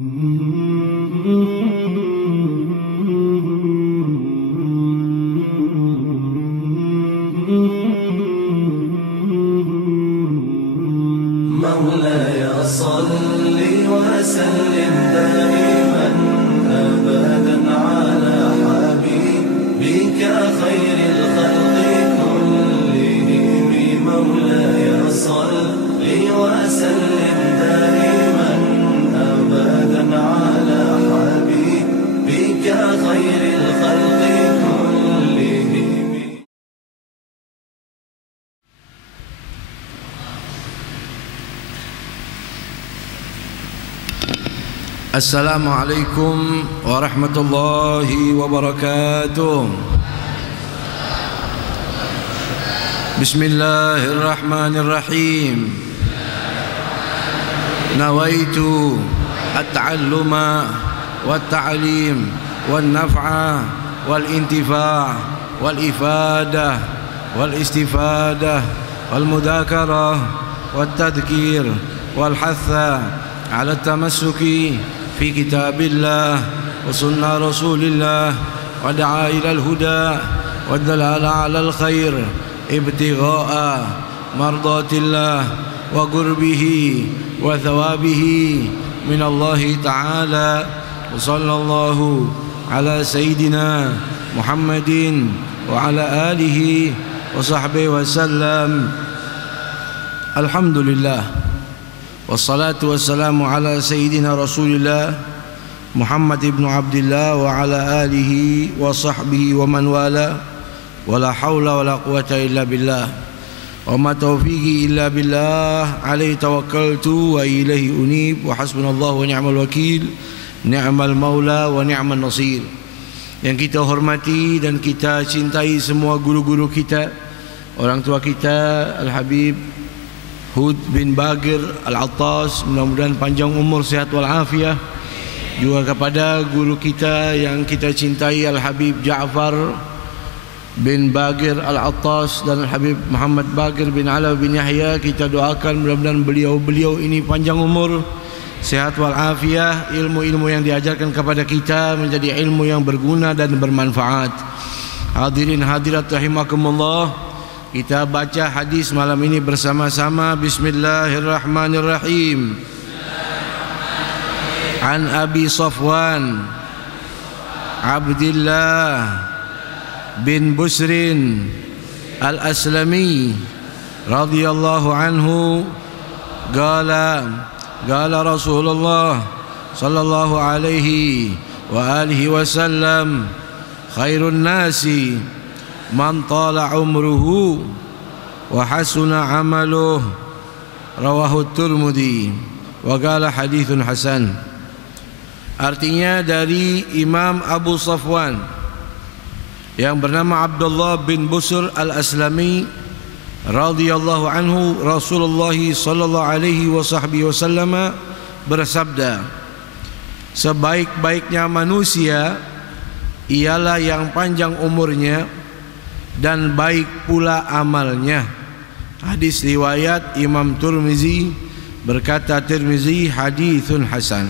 مولاي صل وسلم دائما أبدا على حبيبك خير الخلق كلهم. مولاي صل وسلم دائما أبدا على حبيبك خير الخلق كلهم. Assalamualaikum warahmatullahi wabarakatuh. Bismillahirrahmanirrahim. Nawaitu at-ta'alluma wat-ta'lim wan-naf'a wal-intifa' wal-ifadah wal-istifadah wal-mudhakarah wat-tadhkir wal-hatha ala at-tamassuki في كتاب الله وسنة رسول الله ودعا إلى الهدى والدلالة على الخير ابتغاء مرضات الله وقربه وثوابه من الله تعالى. وصلى الله على سيدنا محمد وعلى آله وصحبه وسلم. الحمد لله wassalatu wassalamu ala sayyidina Rasulillah Muhammad ibn Abdillah wa ala alihi wa sahbihi wa man wala wa la hawla wa la quwata illa billah wa ma taufiqi illa billah alaihi tawakkaltu wa ilaihi unib wa hasbunallahu wa ni'mal wakil ni'mal maula wa ni'mal nasir. Yang kita hormati dan kita cintai semua guru-guru kita, orang tua kita Al-Habib Hud bin Bagir Al-Attas, mudah-mudahan panjang umur, sehat walafiat. Juga kepada guru kita yang kita cintai Al-Habib Ja'far bin Bagir Al-Attas dan Al-Habib Muhammad Bagir bin Ala bin Yahya, kita doakan mudah-mudahan beliau-beliau ini panjang umur, sehat walafiat, ilmu-ilmu yang diajarkan kepada kita menjadi ilmu yang berguna dan bermanfaat. Hadirin hadirat rahimakumullah, kita baca hadis malam ini bersama-sama. Bismillahirrahmanirrahim. An Abi Safwan Abdillah bin Busrin Al-Aslami radhiyallahu anhu qala Rasulullah sallallahu alaihi wa alihi wasallam khairun nasi man tala umruhu wa hasuna amaluh, rawahu Tirmidzi wa qala haditsun hasan. Artinya dari Imam Abu Safwan yang bernama Abdullah bin Busr al-Aslami radhiyallahu anhu, Rasulullah sallallahu alaihi wasallam bersabda, sebaik-baiknya manusia ialah yang panjang umurnya dan baik pula amalnya. Hadis riwayat Imam Tirmidzi, berkata Tirmidzi haditsun hasan.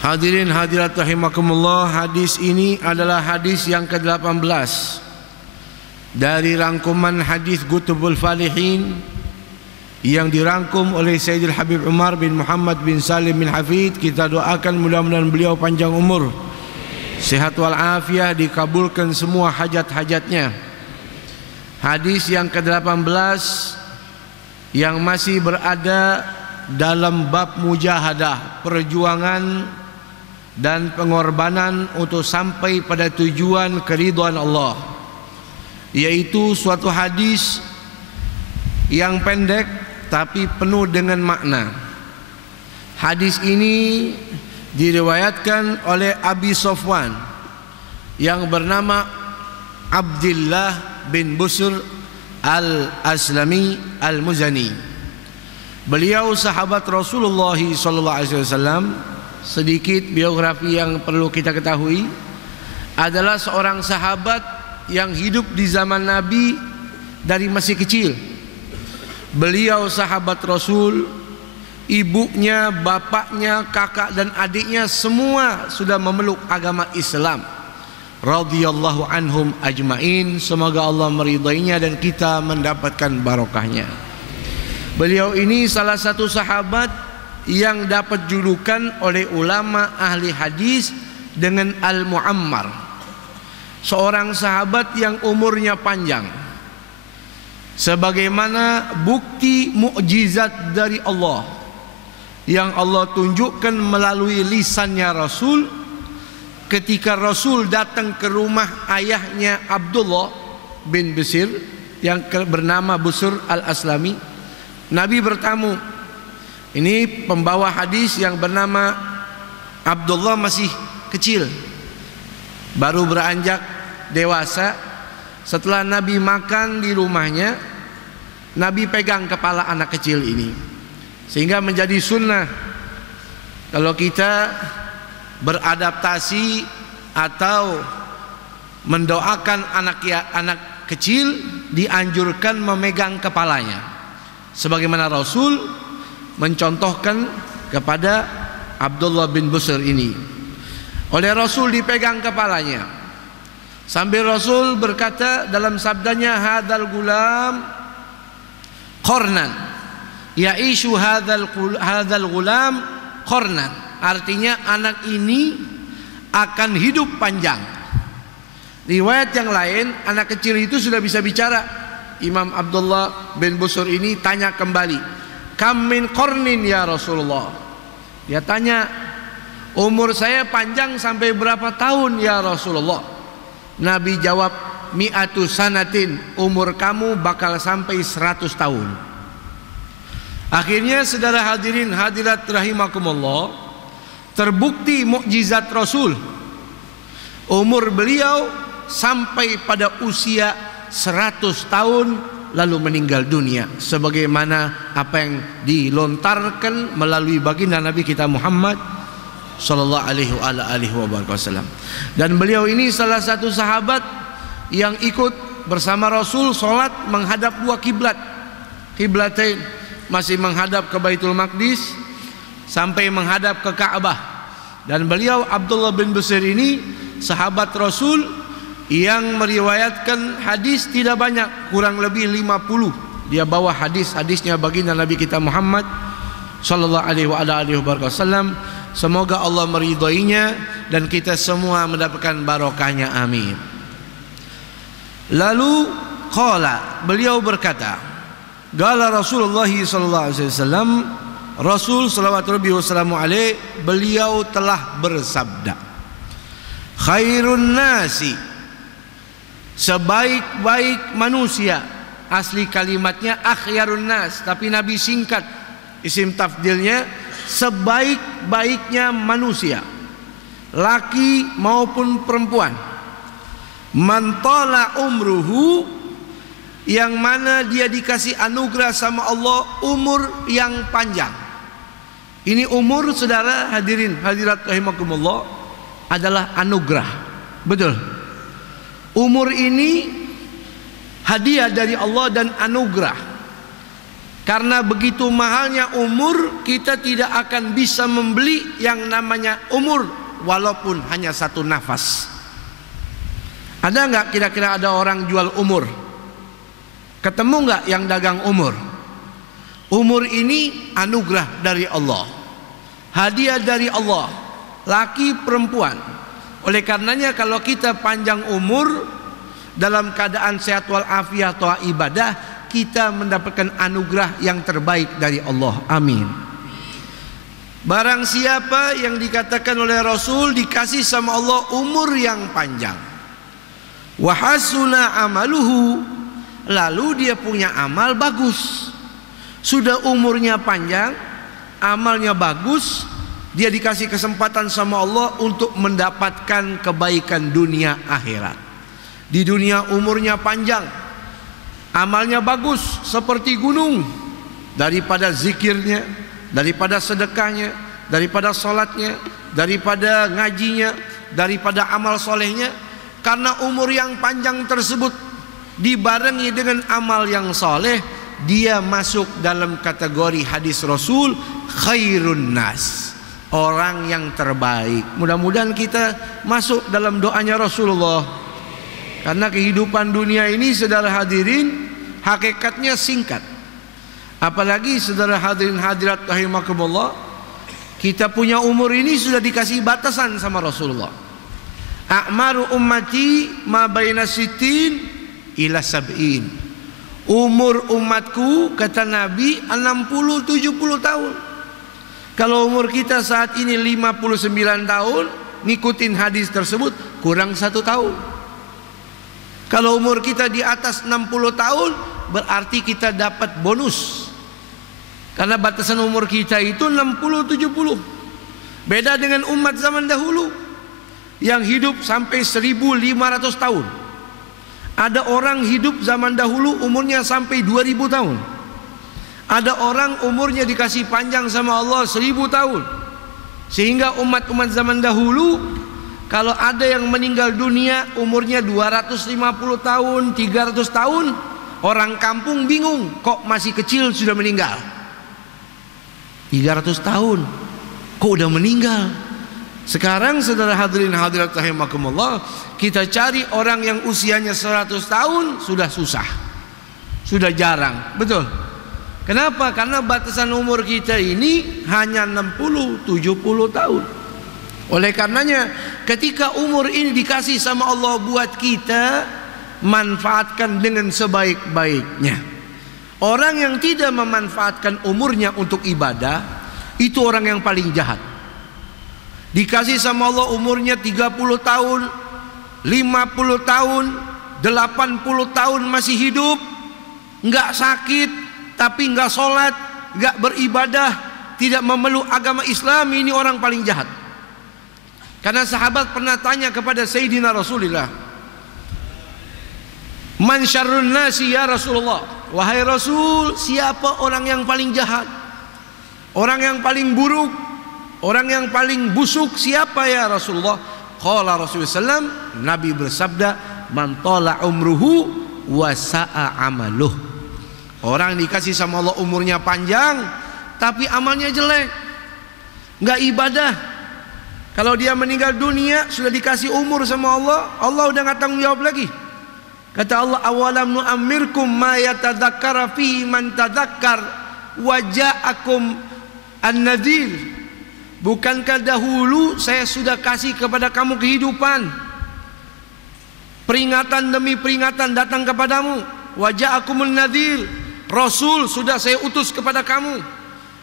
Hadirin hadirat rahimakumullah, hadis ini adalah hadis yang ke-18 dari rangkuman hadis Kutubul Falihin yang dirangkum oleh Sayyidil Habib Umar bin Muhammad bin Salim bin Hafid. Kita doakan mudah-mudahan beliau panjang umur, sehat walafiat, dikabulkan semua hajat-hajatnya. Hadis yang ke-18 yang masih berada dalam bab mujahadah, perjuangan dan pengorbanan untuk sampai pada tujuan keridhaan Allah, yaitu suatu hadis yang pendek tapi penuh dengan makna. Hadis ini diriwayatkan oleh Abi Safwan yang bernama Abdullah bin Busr al-Aslami al-Muzani. Beliau sahabat Rasulullah sallallahu alaihi wasallam. Sedikit biografi yang perlu kita ketahui, adalah seorang sahabat yang hidup di zaman Nabi dari masih kecil. Beliau sahabat Rasul ibunya, bapaknya, kakak dan adiknya semua sudah memeluk agama Islam. Radhiyallahu anhum ajmain. Semoga Allah meridainya dan kita mendapatkan barokahnya. Beliau ini salah satu sahabat yang dapat julukan oleh ulama ahli hadis dengan Al-Mu'ammar, seorang sahabat yang umurnya panjang, sebagaimana bukti mukjizat dari Allah yang Allah tunjukkan melalui lisannya Rasul ketika Rasul datang ke rumah ayahnya Abdullah bin Bishr yang bernama Busr al-Aslami. Nabi bertamu. Ini pembawa hadis yang bernama Abdullah masih kecil, baru beranjak dewasa. Setelah Nabi makan di rumahnya, Nabi pegang kepala anak kecil ini, sehingga menjadi sunnah kalau kita beradaptasi atau mendoakan anak kecil, dianjurkan memegang kepalanya, sebagaimana Rasul mencontohkan kepada Abdullah bin Busr ini. Oleh Rasul dipegang kepalanya, sambil Rasul berkata dalam sabdanya, hadzal gulam qarnan, ya'ishu hadzal gulam qarnan. Artinya anak ini akan hidup panjang. Riwayat yang lain, anak kecil itu sudah bisa bicara. Imam Abdullah bin Busr ini tanya kembali, kam min qarnin ya Rasulullah. Dia tanya, umur saya panjang sampai berapa tahun ya Rasulullah? Nabi jawab, mi'atu sanatin, umur kamu bakal sampai 100 tahun. Akhirnya saudara hadirin hadirat rahimakumullah, terbukti mukjizat Rasul. Umur beliau sampai pada usia 100 tahun lalu meninggal dunia, sebagaimana apa yang dilontarkan melalui baginda Nabi kita Muhammad sallallahu alaihi wasallam. Dan beliau ini salah satu sahabat yang ikut bersama Rasul salat menghadap dua kiblat, kiblatain, masih menghadap ke Baitul Maqdis sampai menghadap ke Ka'bah. Dan beliau Abdullah bin Busr ini sahabat Rasul yang meriwayatkan hadis tidak banyak, kurang lebih 50. Dia bawa hadis-hadisnya baginda Nabi kita Muhammad sallallahu alaihi wasallam. Semoga Allah meridainya dan kita semua mendapatkan barokahnya, amin. Lalu qala, beliau berkata, qala Rasulullah sallallahu alaihi wasallam, Rasul sallallahu alaihi beliau telah bersabda, khairun nasi, sebaik-baik manusia. Asli kalimatnya akhyarun nas, tapi Nabi singkat isim tafdilnya, sebaik-baiknya manusia, laki maupun perempuan. Man tala umruhu, yang mana dia dikasih anugerah sama Allah umur yang panjang. Ini umur, saudara hadirin hadirat rahimakumullah, adalah anugerah. Betul. Umur ini hadiah dari Allah dan anugerah. Karena begitu mahalnya umur, kita tidak akan bisa membeli yang namanya umur, walaupun hanya satu nafas. Ada nggak kira-kira ada orang jual umur? Ketemu nggak yang dagang umur? Umur ini anugerah dari Allah, hadiah dari Allah, laki perempuan. Oleh karenanya kalau kita panjang umur dalam keadaan sehat walafiat atau ibadah, kita mendapatkan anugerah yang terbaik dari Allah, amin. Barang siapa yang dikatakan oleh Rasul dikasih sama Allah umur yang panjang, wa hasuna amaluhu, lalu dia punya amal bagus. Sudah umurnya panjang, amalnya bagus, dia dikasih kesempatan sama Allah untuk mendapatkan kebaikan dunia akhirat. Di dunia umurnya panjang, amalnya bagus seperti gunung, daripada zikirnya, daripada sedekahnya, daripada sholatnya, daripada ngajinya, daripada amal solehnya. Karena umur yang panjang tersebut dibarengi dengan amal yang soleh, dia masuk dalam kategori hadis Rasul khairun nas, orang yang terbaik. Mudah-mudahan kita masuk dalam doanya Rasulullah. Karena kehidupan dunia ini, saudara hadirin, hakikatnya singkat. Apalagi saudara hadirin hadirat rahimakumullah, kita punya umur ini sudah dikasih batasan sama Rasulullah. A'maru ummati ma baina sittin ila sab'in. Umur umatku, kata Nabi, 60-70 tahun. Kalau umur kita saat ini 59 tahun, ngikutin hadis tersebut, kurang 1 tahun. Kalau umur kita di atas 60 tahun, berarti kita dapat bonus. Karena batasan umur kita itu 60-70. Beda dengan umat zaman dahulu yang hidup sampai 1500 tahun. Ada orang hidup zaman dahulu umurnya sampai 2000 tahun. Ada orang umurnya dikasih panjang sama Allah 1000 tahun. Sehingga umat-umat zaman dahulu, kalau ada yang meninggal dunia umurnya 250 tahun, 300 tahun, orang kampung bingung, kok masih kecil sudah meninggal. 300 tahun kok udah meninggal. Sekarang saudara hadirin hadirat rahimakumullah, kita cari orang yang usianya 100 tahun sudah susah, sudah jarang. Betul. Kenapa? Karena batasan umur kita ini hanya 60-70 tahun. Oleh karenanya, ketika umur ini dikasih sama Allah buat kita, manfaatkan dengan sebaik-baiknya. Orang yang tidak memanfaatkan umurnya untuk ibadah, itu orang yang paling jahat. Dikasih sama Allah umurnya 30 tahun, 50 tahun, 80 tahun masih hidup, nggak sakit, tapi nggak sholat, nggak beribadah, tidak memeluk agama Islam, ini orang paling jahat. Karena sahabat pernah tanya kepada Sayyidina Rasulullah, man syarrun nasi ya Rasulullah, wahai Rasul, siapa orang yang paling jahat, orang yang paling buruk, orang yang paling busuk, siapa ya Rasulullah? Qala Rasulullah SAW, Nabi bersabda, man tala umruhu wa sa'a amaluh. Orang dikasih sama Allah umurnya panjang, tapi amalnya jelek, nggak ibadah. Kalau dia meninggal dunia, sudah dikasih umur sama Allah, Allah udah nggak tanggung jawab lagi. Kata Allah, awalam nu'ammirkum ma yatadzakkara fihi man tadzakkar wa ja'akum an-nadhir. Bukankah dahulu saya sudah kasih kepada kamu kehidupan, peringatan demi peringatan datang kepadamu. Wa ja'akumun nadhir. Rasul sudah saya utus kepada kamu,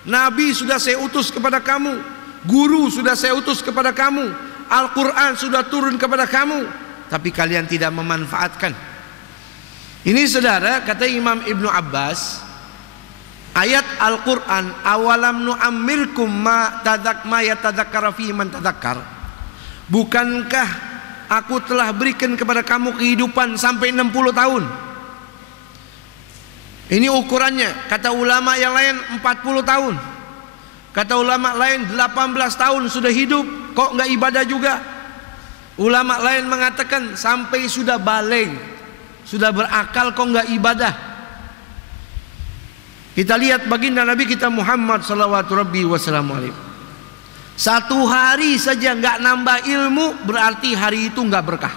Nabi sudah saya utus kepada kamu, guru sudah saya utus kepada kamu, Al-Quran sudah turun kepada kamu, tapi kalian tidak memanfaatkan. Ini saudara, kata Imam Ibnu Abbas, ayat Al-Quran, awalam nu'ammirkum ma yatadzakkara fihi man tadzakkar. Bukankah aku telah berikan kepada kamu kehidupan sampai 60 tahun? Ini ukurannya. Kata ulama yang lain 40 tahun, kata ulama lain 18 tahun sudah hidup, kok nggak ibadah juga. Ulama lain mengatakan sampai sudah balik, sudah berakal, kok nggak ibadah. Kita lihat baginda Nabi kita Muhammad sallallahu alaihi wasallam. Satu hari saja nggak nambah ilmu, berarti hari itu nggak berkah.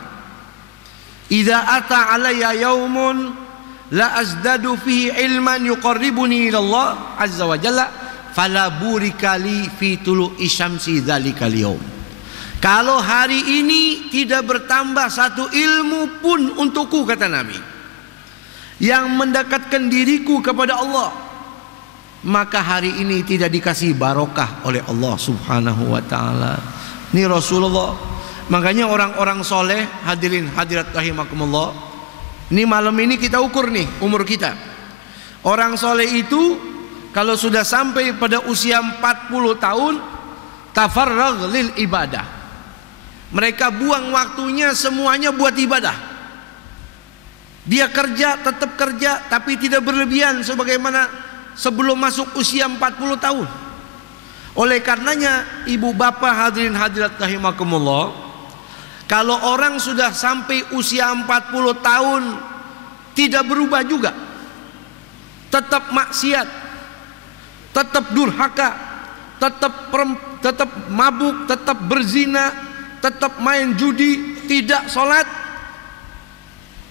Idza ata alayya yaumun la azdadu fihi ilman yuqarribuni ilallah azza wa jalla fala burikali fi tulu'i syamsi dzalikal yaum. Kalau hari ini tidak bertambah satu ilmu pun untukku, kata Nabi, yang mendekatkan diriku kepada Allah, maka hari ini tidak dikasih barokah oleh Allah subhanahu wa ta'ala. Ini Rasulullah. Makanya orang-orang soleh, hadirin hadirat rahimakumullah, ini malam ini kita ukur nih umur kita. Orang soleh itu kalau sudah sampai pada usia 40 tahun, tafarragh lil ibadah. Mereka buang waktunya semuanya buat ibadah. Dia kerja, tetap kerja, tapi tidak berlebihan sebagaimana sebelum masuk usia 40 tahun. Oleh karenanya, ibu bapak hadirin hadirat rahimakumullah, kalau orang sudah sampai usia 40 tahun tidak berubah juga, tetap maksiat, tetap durhaka, tetap mabuk, tetap berzina, tetap main judi, tidak sholat,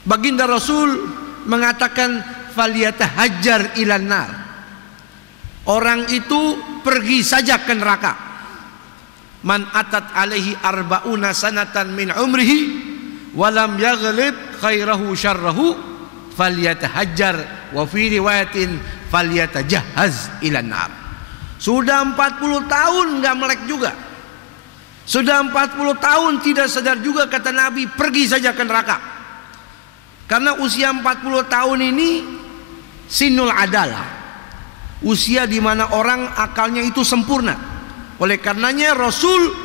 baginda Rasul mengatakan falyatahajjar ilan nar. Orang itu pergi saja ke neraka. Man atat alaihi arba'una sanatan min umrihi walam yaghlib khairahu syarrahu falyatahajjar wa fi riwayatin falyatajahhaz ilan nar. Sudah 40 tahun enggak melek juga. Sudah 40 tahun tidak sadar juga, kata Nabi, pergi saja ke neraka. Karena usia 40 tahun ini sinul adalah, usia di mana orang akalnya itu sempurna. Oleh karenanya Rasul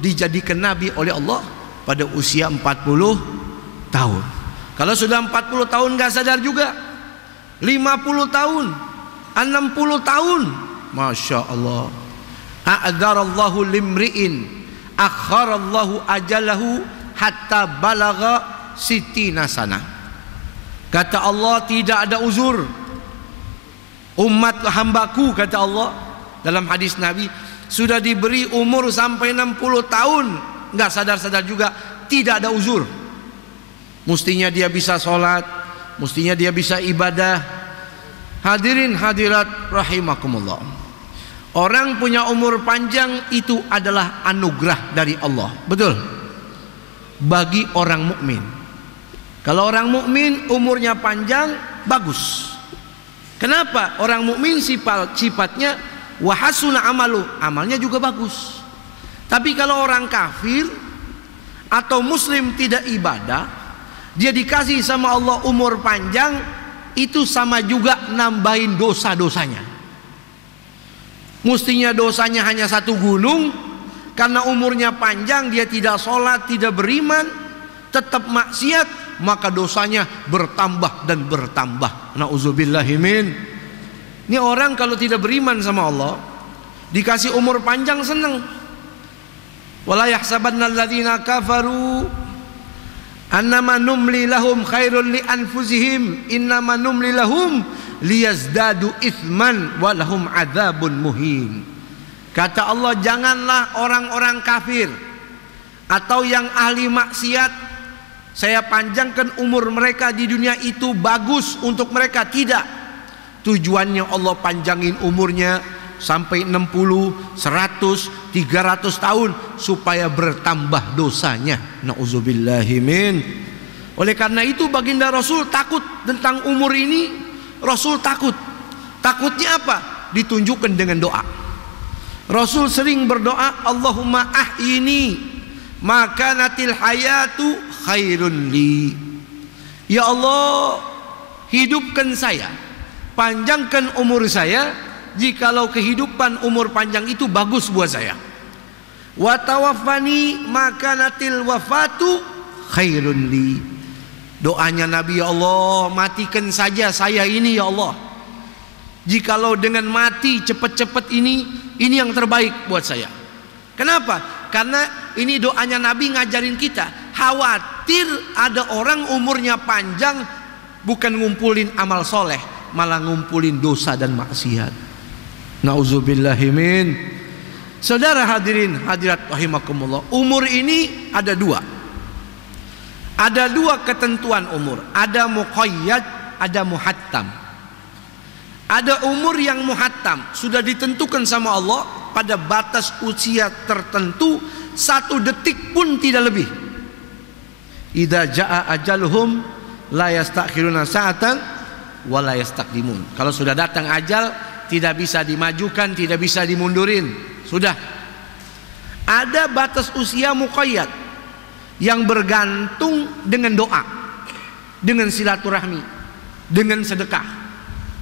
dijadikan Nabi oleh Allah pada usia 40 tahun. Kalau sudah 40 tahun nggak sadar juga, 50 tahun, 60 tahun, Masya Allah. A'dzarallahu limri'in akharallahu ajalahu hatta balagha sitina sana. Kata Allah, tidak ada uzur umat hambaku, kata Allah dalam hadis Nabi, sudah diberi umur sampai 60 tahun nggak sadar-sadar juga, tidak ada uzur. Mestinya dia bisa sholat, mestinya dia bisa ibadah. Hadirin hadirat rahimakumullah, orang punya umur panjang itu adalah anugerah dari Allah, betul, bagi orang mukmin. Kalau orang mukmin umurnya panjang, bagus. Kenapa? Orang mukmin sifatnya wahasuna amalu, amalnya juga bagus. Tapi kalau orang kafir atau muslim tidak ibadah, dia dikasih sama Allah umur panjang, itu sama juga nambahin dosa-dosanya. Mestinya dosanya hanya satu gunung, karena umurnya panjang dia tidak sholat, tidak beriman, tetap maksiat, maka dosanya bertambah dan bertambah. Nauzubillahimin. Ini orang kalau tidak beriman sama Allah, dikasih umur panjang senang. Wala yahsabanna alladzina kafaru annama numli lahum khairul li anfusihim innama numli lahum liyazdadu itsman wa lahum adzabun muhin. Kata Allah, janganlah orang-orang kafir atau yang ahli maksiat saya panjangkan umur mereka di dunia itu bagus untuk mereka. Tidak. Tujuannya Allah panjangin umurnya sampai 60, 100, 300 tahun supaya bertambah dosanya. Nauzubillahimin. Oleh karena itu baginda Rasul takut tentang umur ini. Rasul takut. Takutnya apa? Ditunjukkan dengan doa. Rasul sering berdoa, Allahumma ahyini makanatil hayatu khairun li. Ya Allah, hidupkan saya, panjangkan umur saya, jikalau kehidupan umur panjang itu bagus buat saya. Wa tawaffani makanatil wafatu khairun li. Doanya Nabi, ya Allah, matikan saja saya ini ya Allah. Jikalau dengan mati cepat-cepat ini yang terbaik buat saya. Kenapa? Karena ini doanya Nabi ngajarin kita, khawatir ada orang umurnya panjang bukan ngumpulin amal soleh, malah ngumpulin dosa dan maksiat. Nauzubillahimin. Saudara hadirin hadirat rahimakumullah, umur ini ada dua. Ada dua ketentuan umur, ada muqayyad, ada muhattam. Ada umur yang muhattam, sudah ditentukan sama Allah pada batas usia tertentu, 1 detik pun tidak lebih. Idza jaa ajaluhum la yastakhiruna sa'atan wa la yastaqdimun. Kalau sudah datang ajal, tidak bisa dimajukan, tidak bisa dimundurin. Sudah. Ada batas usia muqayyad yang bergantung dengan doa, dengan silaturahmi, dengan sedekah.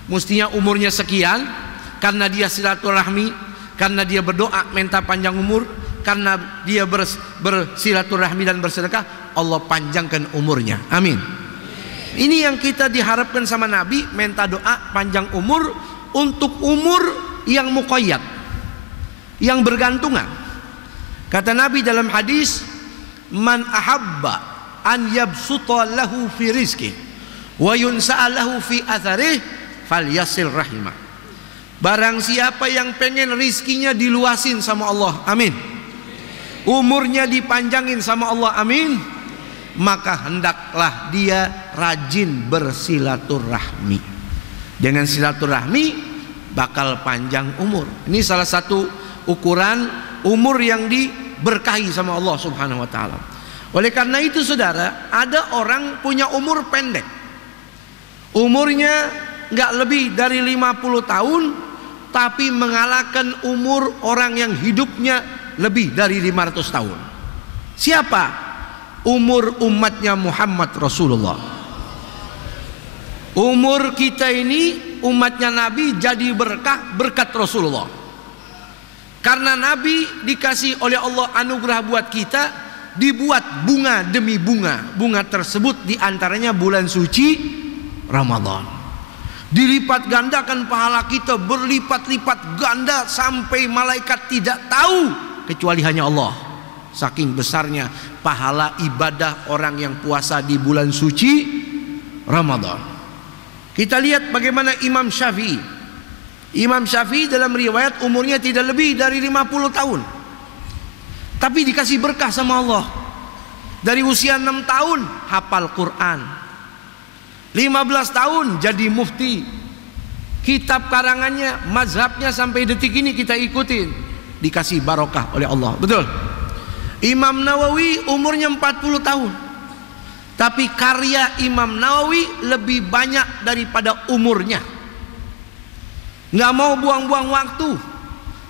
Mestinya umurnya sekian, karena dia silaturahmi, karena dia berdoa minta panjang umur, karena dia bersilaturahmi dan bersedekah, Allah panjangkan umurnya. Amin. Ini yang kita diharapkan sama Nabi, minta doa panjang umur untuk umur yang muqayyad, yang bergantungan. Kata Nabi dalam hadis, man ahabba an yabsuta lahu fi rizqi wa yunsa'a lahu fi atharih falyasil rahimah. Barang siapa yang pengen rizkinya diluasin sama Allah, amin, umurnya dipanjangin sama Allah, amin, maka hendaklah dia rajin bersilaturahmi. Dengan silaturahmi bakal panjang umur. Ini salah satu ukuran umur yang diberkahi sama Allah Subhanahu wa taala. Oleh karena itu saudara, ada orang punya umur pendek. Umurnya nggak lebih dari 50 tahun, tapi mengalahkan umur orang yang hidupnya lebih dari 500 tahun. Siapa? Umur umatnya Muhammad Rasulullah. Umur kita ini umatnya Nabi jadi berkat Rasulullah. Karena Nabi dikasih oleh Allah anugerah buat kita, dibuat bunga demi bunga. Bunga tersebut diantaranya bulan suci Ramadan. Dilipat gandakan pahala kita berlipat-lipat ganda sampai malaikat tidak tahu kecuali hanya Allah. Saking besarnya pahala ibadah orang yang puasa di bulan suci Ramadan. Kita lihat bagaimana Imam Syafi'i. Imam Syafi'i dalam riwayat umurnya tidak lebih dari 50 tahun. Tapi dikasih berkah sama Allah. Dari usia 6 tahun hafal Quran. 15 tahun jadi mufti. Kitab karangannya, mazhabnya sampai detik ini kita ikutin. Dikasih barokah oleh Allah. Betul. Imam Nawawi umurnya 40 tahun. Tapi karya Imam Nawawi lebih banyak daripada umurnya. Nggak mau buang-buang waktu.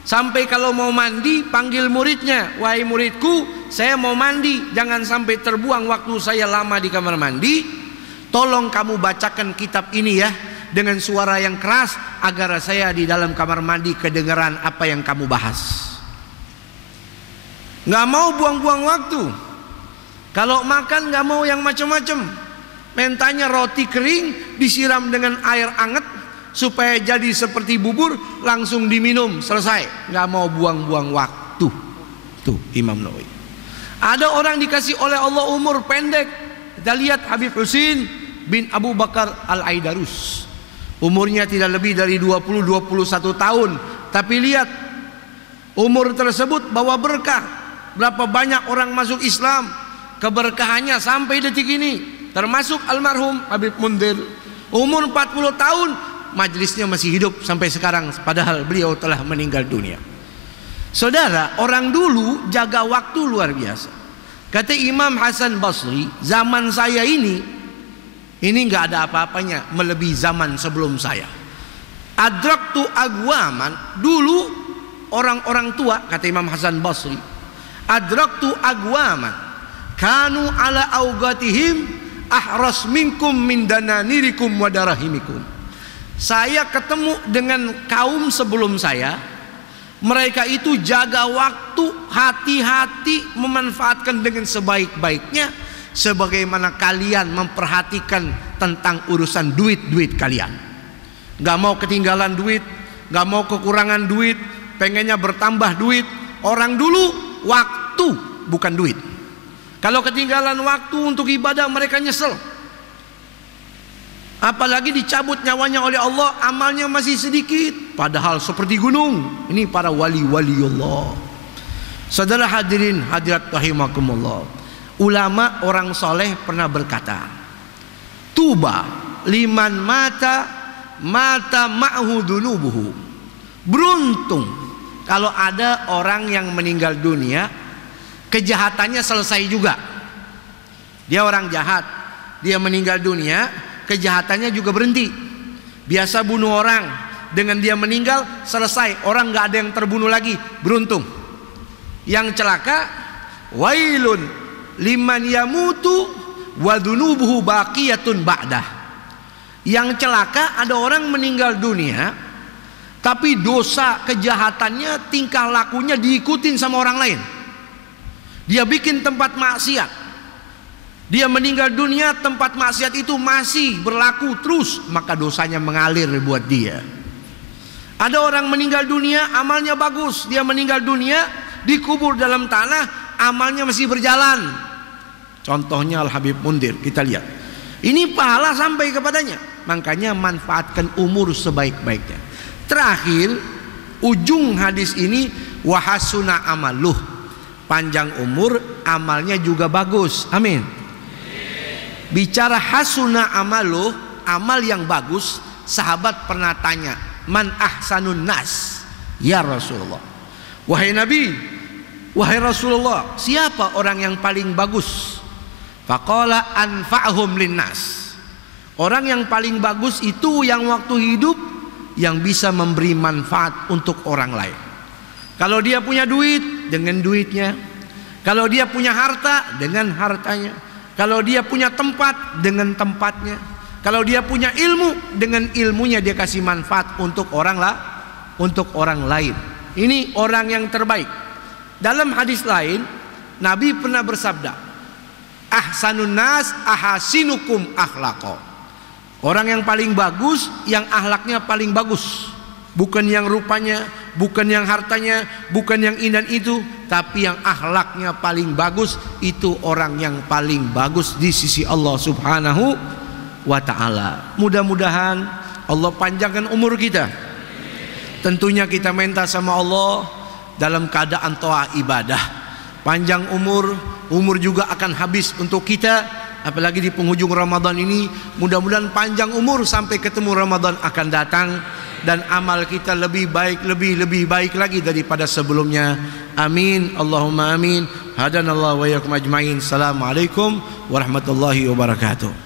Sampai kalau mau mandi panggil muridnya, wahai muridku, saya mau mandi, jangan sampai terbuang waktu saya lama di kamar mandi. Tolong kamu bacakan kitab ini ya, dengan suara yang keras, agar saya di dalam kamar mandi kedengaran apa yang kamu bahas. Nggak mau buang-buang waktu. Kalau makan nggak mau yang macam-macam. Mentanya roti kering disiram dengan air anget supaya jadi seperti bubur, langsung diminum, selesai. Nggak mau buang-buang waktu. Tuh Imam Nawawi. Ada orang dikasih oleh Allah umur pendek. Kita lihat Habib Husin bin Abu Bakar Al-Aidarus. Umurnya tidak lebih dari 20-21 tahun. Tapi lihat umur tersebut bawa berkah. Berapa banyak orang masuk Islam, keberkahannya sampai detik ini. Termasuk almarhum Habib Mundir. Umur 40 tahun, majelisnya masih hidup sampai sekarang, padahal beliau telah meninggal dunia. Saudara, orang dulu jaga waktu luar biasa. Kata Imam Hasan Basri, zaman saya ini nggak ada apa-apanya melebihi zaman sebelum saya. Adraktu agwaman, dulu orang-orang tua, kata Imam Hasan Basri, adraktu agwaman kanu ala augatihim ahras minkum min dananirikum wa darahimikum. Saya ketemu dengan kaum sebelum saya, mereka itu jaga waktu, hati-hati memanfaatkan dengan sebaik-baiknya, sebagaimana kalian memperhatikan tentang urusan duit-duit kalian. Gak mau ketinggalan duit, gak mau kekurangan duit, pengennya bertambah duit. Orang dulu waktu bukan duit. Kalau ketinggalan waktu untuk ibadah mereka nyesel. Apalagi dicabut nyawanya oleh Allah, amalnya masih sedikit, padahal seperti gunung. Ini para wali-wali Allah. Saudara hadirin hadirat rahimakumullah. Ulama orang soleh pernah berkata, tuba liman mata ma'hu dunubuhu. Beruntung kalau ada orang yang meninggal dunia, kejahatannya selesai juga. Dia orang jahat, dia meninggal dunia, kejahatannya juga berhenti. Biasa bunuh orang, dengan dia meninggal selesai, orang nggak ada yang terbunuh lagi. Beruntung. Yang celaka, wailun liman yamutu wa dunubuhu baqiyatun ba'dah. Yang celaka ada orang meninggal dunia, tapi dosa kejahatannya, tingkah lakunya diikutin sama orang lain. Dia bikin tempat maksiat, dia meninggal dunia, tempat maksiat itu masih berlaku terus, maka dosanya mengalir buat dia. Ada orang meninggal dunia, amalnya bagus, dia meninggal dunia, dikubur dalam tanah, amalnya masih berjalan. Contohnya Al Habib Mundir, kita lihat. Ini pahala sampai kepadanya. Makanya manfaatkan umur sebaik-baiknya. Terakhir, ujung hadis ini wahasuna amaluh. Panjang umur, amalnya juga bagus. Amin. Bicara hasuna amaluh, amal yang bagus, sahabat pernah tanya, man ahsanun nas? Ya Rasulullah. Wahai Nabi, wahai Rasulullah, siapa orang yang paling bagus? Faqala anfa'hum linnas. Orang yang paling bagus itu yang waktu hidup yang bisa memberi manfaat untuk orang lain. Kalau dia punya duit, dengan duitnya. Kalau dia punya harta, dengan hartanya. Kalau dia punya tempat, dengan tempatnya. Kalau dia punya ilmu, dengan ilmunya dia kasih manfaat untuk orang lain. Ini orang yang terbaik. Dalam hadis lain, Nabi pernah bersabda, ahsanun nas ahasinukum akhlaqo. Orang yang paling bagus, yang akhlaknya paling bagus. Bukan yang rupanya, bukan yang hartanya, bukan yang ini dan itu, tapi yang akhlaknya paling bagus. Itu orang yang paling bagus di sisi Allah Subhanahu wa ta'ala. Mudah-mudahan Allah panjangkan umur kita. Tentunya kita minta sama Allah dalam keadaan toa ibadah. Panjang umur, umur juga akan habis untuk kita, apalagi di penghujung Ramadan ini. Mudah-mudahan panjang umur sampai ketemu Ramadan akan datang, dan amal kita lebih baik lagi daripada sebelumnya. Amin, Allahumma amin. Hadanallahu wa iyyakum ajmain. Assalamualaikum warahmatullahi wabarakatuh.